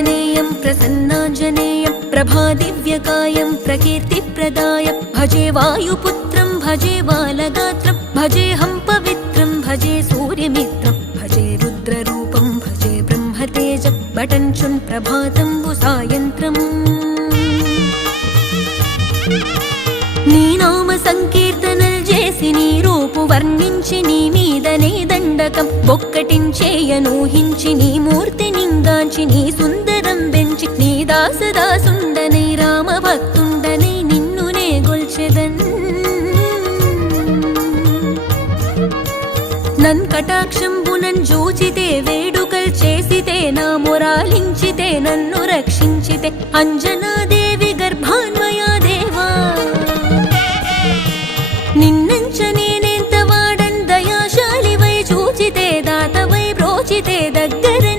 प्रसन्नाञ्जनेयं प्रसन्नाञ्जनेयं प्रभादिव्यकायं प्रकीर्तिप्रदायं भजे वायुपुत्रं भजे बालगात्रं भजेऽहं पवित्रं भजे सूर्यमित्रं भजे रुद्ररूपं भजे ब्रह्मतेजं बटञ्चुं प्रभातं सायन्त्रम् నీ నామ సంకీర్తనలు చేసి నీ రూపు వర్ణించి నీ మీదనే దండకం ఒక్కటించేయనూహించి నీ మూర్తి నింగాంచి నీ సుందరం పెంచి నీ దాసదాసుండనై రామ భక్తుండనై నిన్నునే గొల్చెదన్ నన్ కటాక్షంబునన్ జూచితే వేడుకల్ చేసితే నా మొరాలించితే నన్ను రక్షించితే అంజనాదే